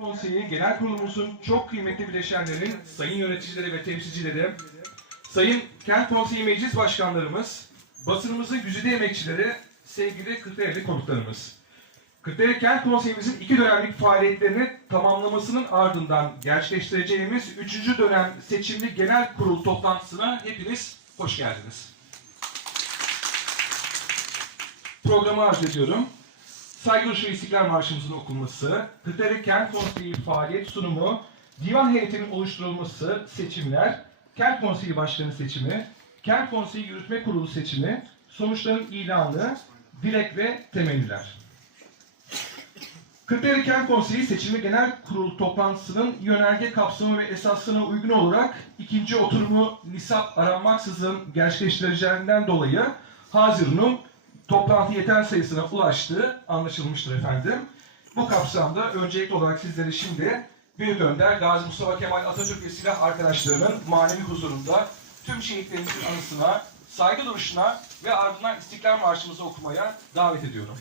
Konseyi Genel Kurulumuzun çok kıymetli bileşenleri, sayın yöneticileri ve temsilcileri, sayın Kent Konseyi Meclis Başkanlarımız, basınımızın güzide emekçileri, sevgili Kırklareli konuklarımız. Kırklareli Kent Konseyimizin 2 dönemlik faaliyetlerini tamamlamasının ardından gerçekleştireceğimiz 3. dönem seçimli genel kurul toplantısına hepiniz hoş geldiniz. Programı arz ediyorum. Saygı duruşu ve İstiklal Marşımızın okunması, Kırklareli Kent Konseyi faaliyet sunumu, divan heyetinin oluşturulması, seçimler, Kent Konseyi Başkanı seçimi, Kent Konseyi Yürütme Kurulu seçimi, sonuçların ilanı, dilek ve temenniler. Kırklareli Kent Konseyi Seçimli Genel Kurul toplantısının yönerge kapsamı ve esasına uygun olarak ikinci oturumu nisap aranmaksızın gerçekleştireceğinden dolayı Haziran'ın toplantı yeter sayısına ulaştığı anlaşılmıştır efendim. Bu kapsamda öncelikli olarak sizleri şimdi Büyük Önder Gazi Mustafa Kemal Atatürk ve silah arkadaşlarının manevi huzurunda tüm şehitlerimizin anısına, saygı duruşuna ve ardından İstiklal Marşımızı okumaya davet ediyorum.